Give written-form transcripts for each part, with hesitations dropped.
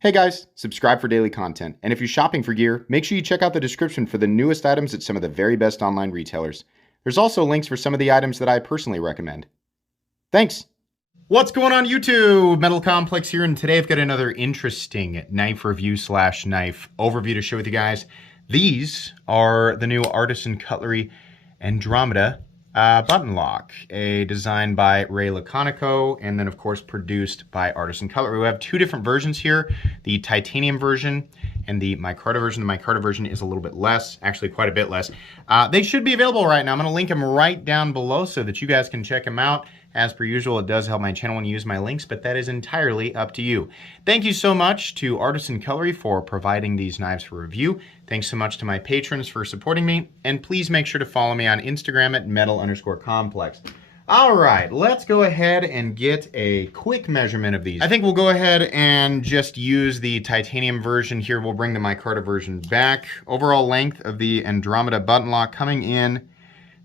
Hey guys, subscribe for daily content. And if you're shopping for gear, make sure you check out the description for the newest items at some of the very best online retailers. There's also links for some of the items that I personally recommend. Thanks! What's going on YouTube? Metal Complex here, and today I've got another interesting knife review / knife overview to share with you guys. These are the new Artisan Cutlery Andromeda button lock, a design by Ray Laconico, and then of course produced by Artisan Cutlery. We have two different versions here, the titanium version and the micarta version. The micarta version is a little bit less, actually quite a bit less. They should be available right now. I'm gonna link them right down below so that you guys can check them out. As per usual, it does help my channel when you use my links, but that is entirely up to you. Thank you so much to Artisan Cutlery for providing these knives for review. Thanks so much to my patrons for supporting me, and please make sure to follow me on Instagram at metal_complex. All right, let's go ahead and get a quick measurement of these. I think we'll go ahead and just use the titanium version here. We'll bring the micarta version back. Overall length of the Andromeda button lock coming in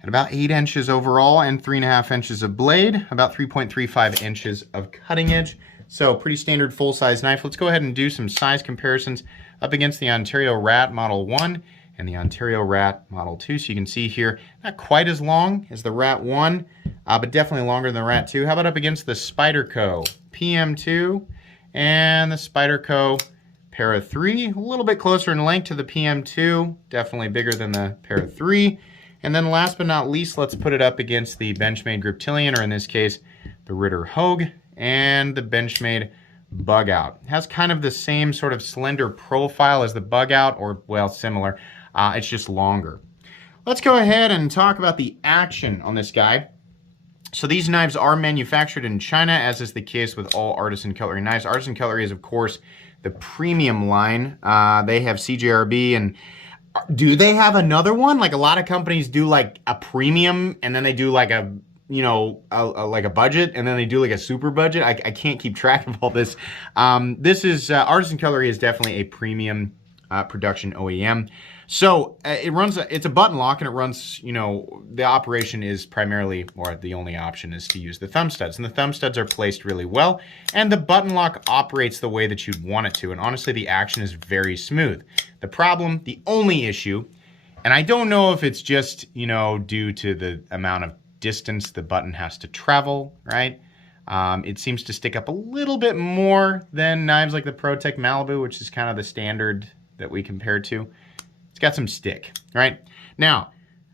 at about 8 inches overall and 3.5 inches of blade, about 3.35 inches of cutting edge. So pretty standard full-size knife. Let's go ahead and do some size comparisons up against the Ontario Rat Model 1 and the Ontario Rat Model 2. So you can see here, not quite as long as the Rat 1, but definitely longer than the Rat 2. How about up against the Spyderco PM2 and the Spyderco Para 3? A little bit closer in length to the PM2, definitely bigger than the Para 3. And then last but not least, let's put it up against the Benchmade Griptilian, or in this case, the Ritter Hogue, and the Benchmade Bug Out. It has kind of the same sort of slender profile as the Bug Out, or well, similar. It's just longer. Let's go ahead and talk about the action on this guy. So these knives are manufactured in China, as is the case with all Artisan Cutlery knives. Artisan Cutlery is, of course, the premium line. They have CJRB, and do they have another one? Like a lot of companies do like a premium, and then they do like a, you know, like a budget, and then they do like a super budget. I can't keep track of all this. This is, Artisan Cutlery is definitely a premium production OEM. So it's a button lock, and it runs, you know, the operation is primarily, or the only option is to use the thumb studs. And the thumb studs are placed really well, and the button lock operates the way that you'd want it to. And honestly, the action is very smooth. The problem, the only issue, and I don't know if it's just, you know, due to the amount of distance the button has to travel, right? It seems to stick up a little bit more than knives like the ProTech Malibu, which is kind of the standard that we compare to. It's got some stick, right? Now,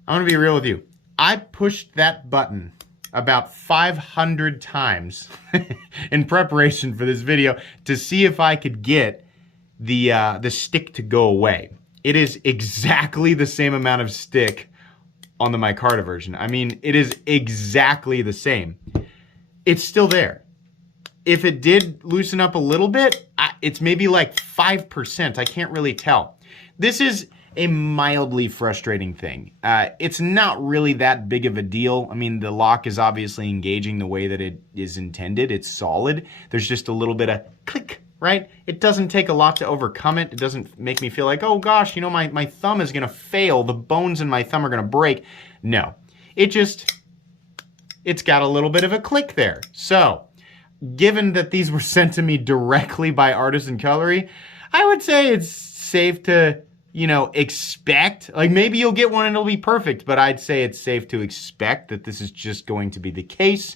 I'm gonna be real with you. I pushed that button about 500 times in preparation for this video to see if I could get the stick to go away. It is exactly the same amount of stick on the micarta version. I mean, it is exactly the same. It's still there. If it did loosen up a little bit, it's maybe like 5%. I can't really tell. This is a mildly frustrating thing. It's not really that big of a deal. I mean, the lock is obviously engaging the way that it is intended. It's solid. There's just a little bit of click, right? It doesn't take a lot to overcome it. It doesn't make me feel like, oh gosh, you know, my thumb is gonna fail. The bones in my thumb are gonna break. No, it's got a little bit of a click there. So, given that these were sent to me directly by Artisan Cutlery, I would say it's safe to, you know, expect, like maybe you'll get one and it'll be perfect, but I'd say it's safe to expect that this is just going to be the case.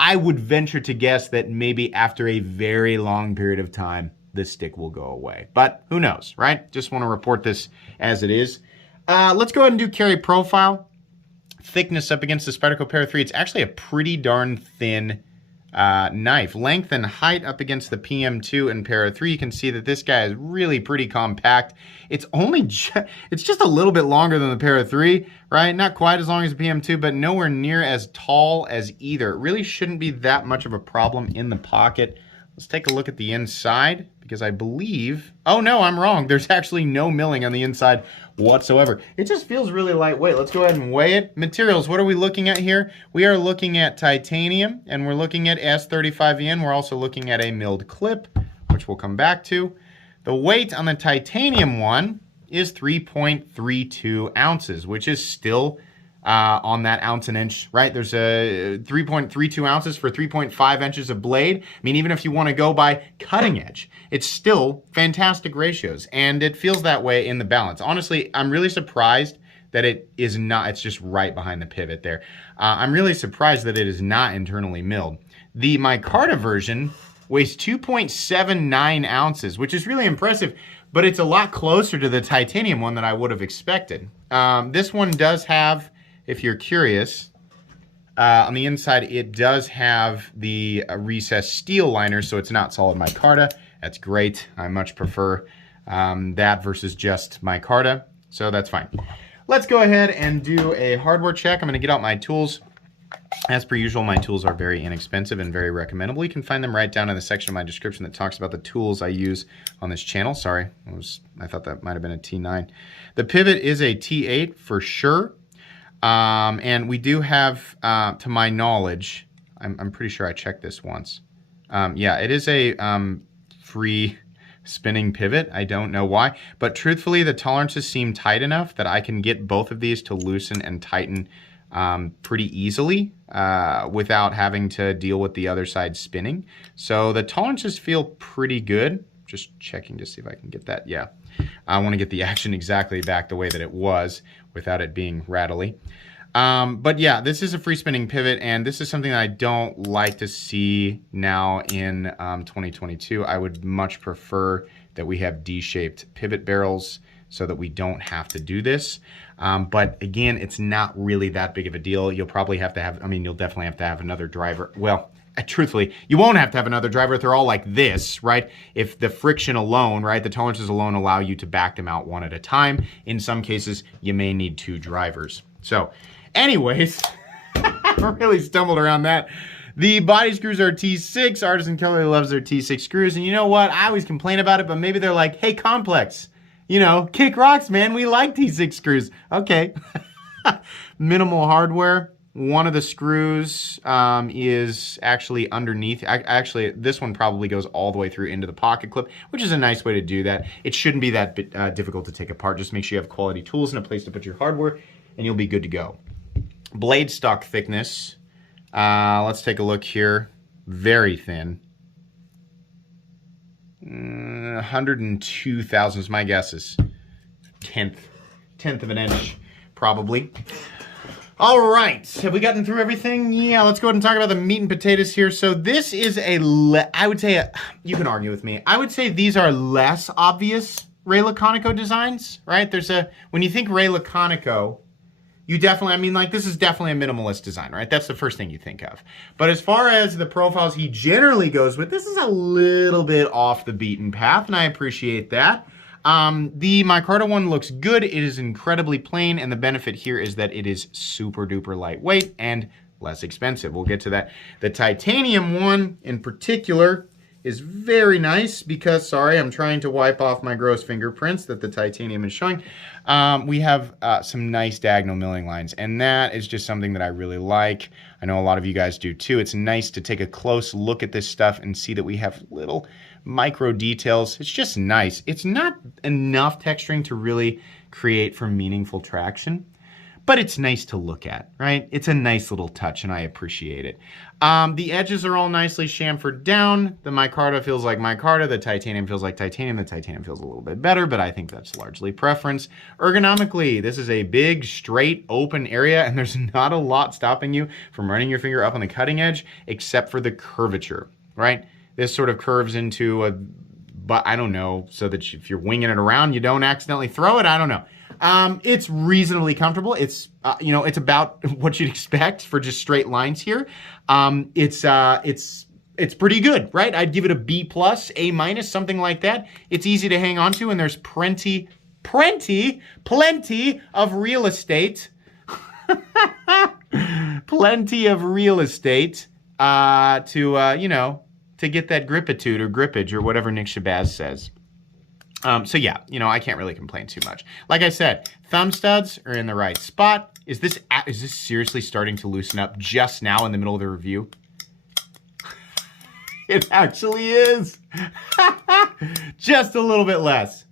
I would venture to guess that maybe after a very long period of time, this stick will go away, but who knows, right? Just want to report this as it is. Let's go ahead and do carry profile. Thickness up against the Spyderco Para 3. It's actually a pretty darn thin knife. Length and height up against the PM2 and Para 3. You can see that this guy is really pretty compact. It's only it's just a little bit longer than the Para 3, right? Not quite as long as the PM2, but nowhere near as tall as either. It really shouldn't be that much of a problem in the pocket. Let's take a look at the inside, because I believe, oh no, I'm wrong. There's actually no milling on the inside whatsoever. It just feels really lightweight. Let's go ahead and weigh it. Materials, what are we looking at here? We are looking at titanium, and we're looking at S35EN. We're also looking at a milled clip, which we'll come back to. The weight on the titanium one is 3.32 ounces, which is still on that ounce and inch, right? There's a 3.32 ounces for 3.5 inches of blade. I mean, even if you want to go by cutting edge, it's still fantastic ratios, and it feels that way in the balance. Honestly, I'm really surprised that it is not, it's just right behind the pivot there. I'm really surprised that it is not internally milled. The micarta version weighs 2.79 ounces, which is really impressive, but it's a lot closer to the titanium one that I would have expected. This one does have, if you're curious, on the inside, it does have the recessed steel liner, so it's not solid micarta. That's great. I much prefer that versus just micarta, so that's fine. Let's go ahead and do a hardware check. I'm going to get out my tools. As per usual, my tools are very inexpensive and very recommendable. You can find them right down in the section of my description that talks about the tools I use on this channel. Sorry, I thought that might have been a T9. The pivot is a T8 for sure. And we do have, to my knowledge, I'm pretty sure I checked this once. Yeah, it is a free spinning pivot. I don't know why, but truthfully, the tolerances seem tight enough that I can get both of these to loosen and tighten pretty easily without having to deal with the other side spinning. So the tolerances feel pretty good. Just checking to see if I can get that. Yeah, I want to get the action exactly back the way that it was without it being rattly. But yeah, this is a free spinning pivot, and this is something that I don't like to see now in 2022. I would much prefer that we have D-shaped pivot barrels so that we don't have to do this. But again, it's not really that big of a deal. You'll probably have to have, I mean, you'll definitely have to have another driver. Well, truthfully, you won't have to have another driver if they're all like this, right? If the friction alone, right, the tolerances alone allow you to back them out one at a time. In some cases, you may need two drivers. So anyways, I really stumbled around that. The body screws are T6. Artisan Cutlery loves their T6 screws. And you know what? I always complain about it, but maybe they're like, hey, Complex, you know, kick rocks, man. We like T6 screws. Okay. Minimal hardware. One of the screws is actually underneath. Actually, this one probably goes all the way through into the pocket clip, which is a nice way to do that. It shouldn't be that difficult to take apart. Just make sure you have quality tools and a place to put your hardware, and you'll be good to go. Blade stock thickness. Let's take a look here. Very thin. 102 thousandths. My guess is tenth of an inch, probably. All right, have we gotten through everything? Yeah, let's go ahead and talk about the meat and potatoes here. So this is I would say, you can argue with me. I would say these are less obvious Ray Laconico designs, right? When you think Ray Laconico, you definitely, I mean, like, this is definitely a minimalist design, right? That's the first thing you think of. But as far as the profiles he generally goes with, this is a little bit off the beaten path, and I appreciate that. The micarta one looks good. It is incredibly plain, and the benefit here is that it is super duper lightweight and less expensive. We'll get to that. The titanium one in particular is very nice because, sorry, I'm trying to wipe off my gross fingerprints that the titanium is showing. We have some nice diagonal milling lines, and that is just something that I really like. I know a lot of you guys do too. It's nice to take a close look at this stuff and see that we have little micro details. It's just nice. It's not enough texturing to really create for meaningful traction, but it's nice to look at, right? It's a nice little touch, and I appreciate it. The edges are all nicely chamfered down. The micarta feels like micarta. The titanium feels like titanium. The titanium feels a little bit better, but I think that's largely preference. Ergonomically, this is a big, straight, open area, and there's not a lot stopping you from running your finger up on the cutting edge, except for the curvature, right? This sort of curves into a, but I don't know, so that if you're winging it around, you don't accidentally throw it. I don't know. It's reasonably comfortable. It's, you know, it's about what you'd expect for just straight lines here. It's pretty good, right? I'd give it a B+, A-, something like that. It's easy to hang on to, and there's plenty of real estate. Plenty of real estate to, you know, to get that gripitude or grippage or whatever Nick Shabazz says. So yeah, you know, I can't really complain too much. Like I said, thumb studs are in the right spot. Is this seriously starting to loosen up just now in the middle of the review? It actually is. Just a little bit less.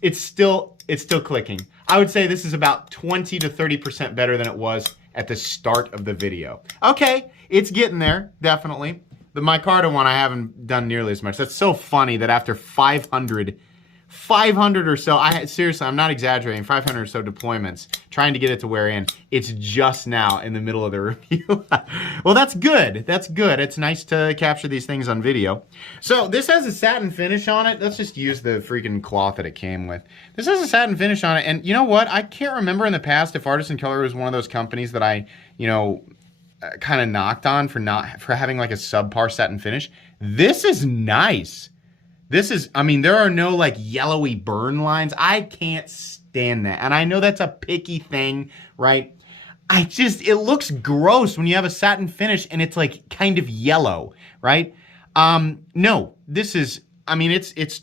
It's still clicking. I would say this is about 20 to 30% better than it was at the start of the video. Okay, it's getting there, definitely. The micarta one I haven't done nearly as much. That's so funny that after 500 or so, seriously, I'm not exaggerating, 500 or so deployments, trying to get it to wear in, it's just now in the middle of the review. Well, that's good. That's good. It's nice to capture these things on video. So this has a satin finish on it. Let's just use the freaking cloth that it came with. This has a satin finish on it, and you know what? I can't remember in the past if Artisan Cutlery was one of those companies that I, kind of knocked on for having like a subpar satin finish. This is nice. This is, I mean, there are no like yellowy burn lines. I can't stand that. And I know that's a picky thing, right? It looks gross when you have a satin finish and it's like kind of yellow, right? No, this is, I mean, it's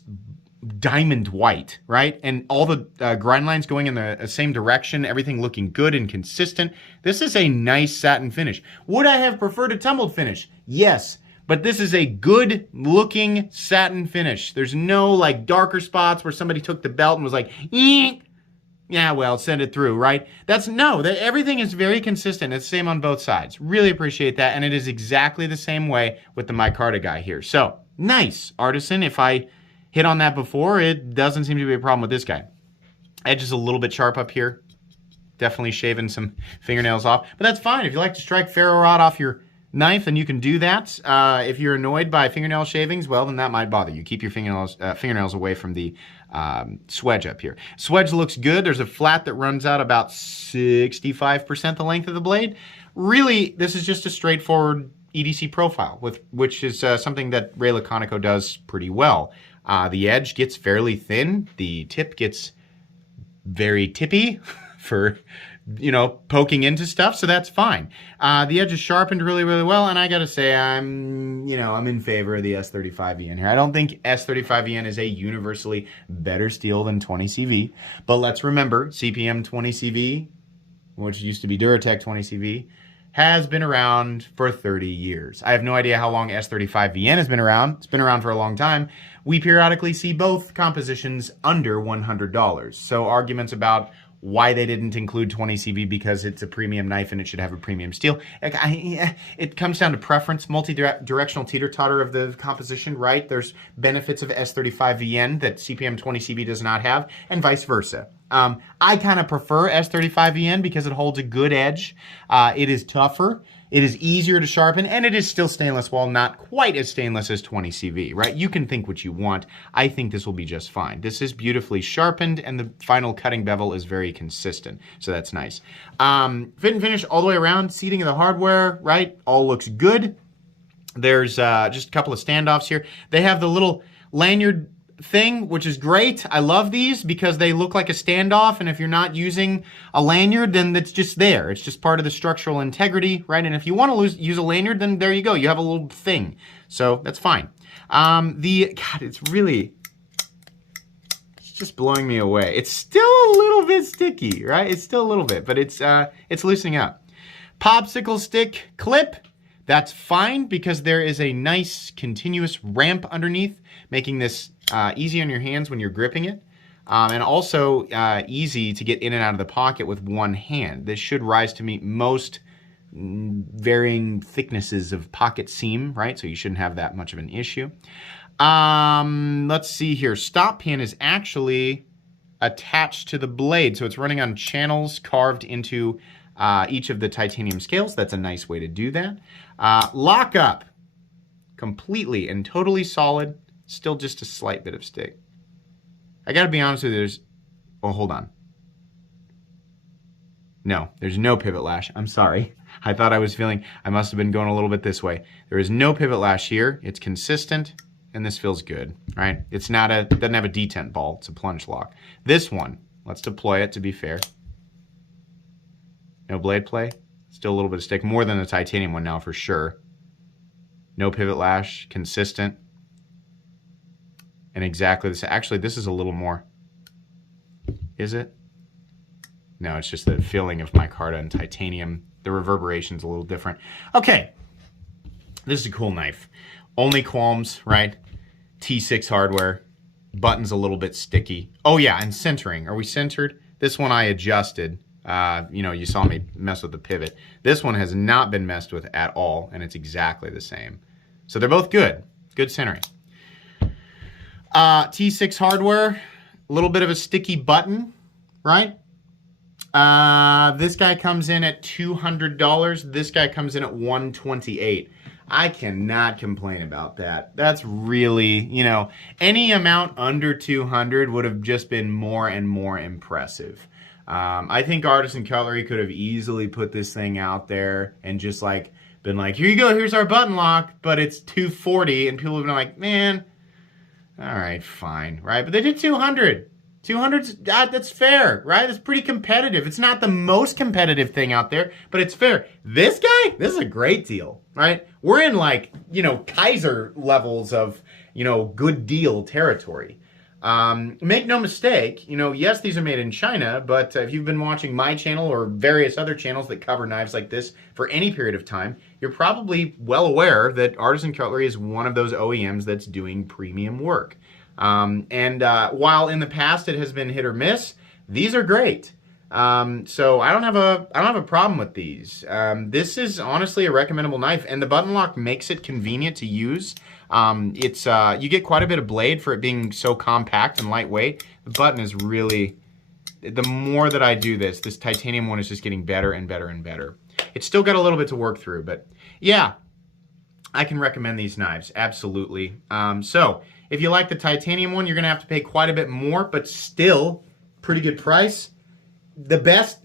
diamond white, right? And all the grind lines going in the same direction, everything looking good and consistent. This is a nice satin finish. Would I have preferred a tumbled finish? Yes. But this is a good looking satin finish. There's no like darker spots where somebody took the belt and was like, eek. Yeah, well, send it through, right? Everything is very consistent. It's the same on both sides. Really appreciate that. And it is exactly the same way with the micarta guy here. So nice, Artisan. If I hit on that before, it doesn't seem to be a problem with this guy. Edge is a little bit sharp up here. Definitely shaving some fingernails off. But that's fine. If you like to strike ferro rod off your knife, then you can do that. If you're annoyed by fingernail shavings, well, then that might bother you. Keep your fingernails away from the swedge up here. Swedge looks good. There's a flat that runs out about 65% the length of the blade. Really, this is just a straightforward EDC profile, which is something that Ray Laconico does pretty well. The edge gets fairly thin. The tip gets very tippy for poking into stuff, so that's fine. The edge is sharpened really, really well, and I gotta say, I'm in favor of the S35VN here. I don't think S35VN is a universally better steel than 20CV, but let's remember, CPM 20CV, which used to be Duratec 20CV, has been around for 30 years. I have no idea how long S35VN has been around. It's been around for a long time. We periodically see both compositions under $100. So arguments about why they didn't include 20CV because it's a premium knife and it should have a premium steel. It comes down to preference, multi-directional teeter-totter of the composition, right? There's benefits of S35VN that CPM 20CV does not have, and vice versa. I kind of prefer S35VN because it holds a good edge. It is tougher. It is easier to sharpen, and it is still stainless while not quite as stainless as 20CV, right? You can think what you want. I think this will be just fine. This is beautifully sharpened, and the final cutting bevel is very consistent, so that's nice. Fit and finish all the way around, seating of the hardware, right? All looks good. There's just a couple of standoffs here. They have the little lanyard thing, which is great. I love these because they look like a standoff, and if you're not using a lanyard, then it's just there. It's just part of the structural integrity, right? And if you want to use a lanyard, then there you go. You have a little thing. So that's fine. God, it's just blowing me away. It's still a little bit sticky, right? It's still a little bit, but it's loosening up. Popsicle stick clip. That's fine because there is a nice continuous ramp underneath, making this easy on your hands when you're gripping it, and also easy to get in and out of the pocket with one hand. This should rise to meet most varying thicknesses of pocket seam, right? So you shouldn't have that much of an issue. Let's see here. Stop pin is actually attached to the blade, so it's running on channels carved into each of the titanium scales. That's a nice way to do that. Lockup, completely and totally solid. Still just a slight bit of stick. I gotta be honest with you, hold on. No, there's no pivot lash. I'm sorry. I thought I must have been going a little bit this way. There is no pivot lash here. It's consistent, and this feels good, right? It doesn't have a detent ball. It's a plunge lock. This one, let's deploy it to be fair. No blade play. Still a little bit of stick. More than the titanium one now for sure. No pivot lash. Consistent. And exactly this. Actually, this is a little more. Is it? No, it's just the feeling of micarta and titanium. The reverberation's a little different. Okay. This is a cool knife. Only qualms, right? T6 hardware. Button's a little bit sticky. Oh yeah, and centering. Are we centered? This one I adjusted. You saw me mess with the pivot. This one has not been messed with at all, and it's exactly the same. So they're both good. Good centering. T6 hardware, a little bit of a sticky button, right? This guy comes in at $200. This guy comes in at $128. I cannot complain about that. That's really, any amount under 200 would have just been more and more impressive. I think Artisan Cutlery could have easily put this thing out there and just been like, here you go, here's our button lock, but it's $240, and people have been like, man, all right, fine, right? But they did 200. 200's, that's fair, right? It's pretty competitive. It's not the most competitive thing out there, but it's fair. This guy, this is a great deal, right? We're in Kaiser levels of, good deal territory. Make no mistake, yes, these are made in China, but if you've been watching my channel or various other channels that cover knives like this for any period of time, you're probably well aware that Artisan Cutlery is one of those OEMs that's doing premium work. While in the past it has been hit or miss, these are great. So I don't have a problem with these. This is honestly a recommendable knife, and the button lock makes it convenient to use. You get quite a bit of blade for it being so compact and lightweight. The button is really, the more that I do this titanium one is just getting better and better and better. It's still got a little bit to work through, but yeah, I can recommend these knives, absolutely. So if you like the titanium one, you're gonna have to pay quite a bit more, but still pretty good price. The best,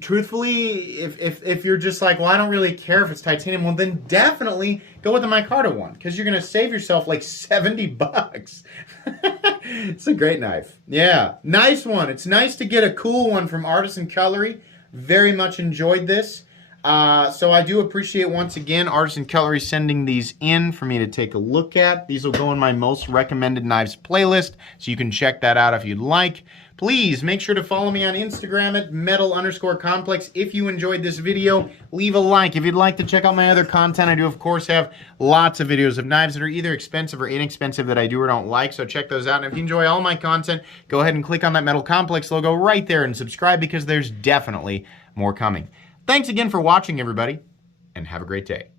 truthfully, if you're just like, well, I don't really care if it's titanium, well, then definitely go with the micarta one, because you're going to save yourself like 70 bucks. It's a great knife. Yeah, nice one. It's nice to get a cool one from Artisan Cutlery. Very much enjoyed this. So I do appreciate, once again, Artisan Cutlery sending these in for me to take a look at. These will go in my most recommended knives playlist, so you can check that out if you'd like. Please make sure to follow me on Instagram at metal_complex. If you enjoyed this video, leave a like. If you'd like to check out my other content, I do of course have lots of videos of knives that are either expensive or inexpensive that I do or don't like, so check those out. And if you enjoy all my content, go ahead and click on that Metal Complex logo right there and subscribe, because there's definitely more coming. Thanks again for watching, everybody, and have a great day.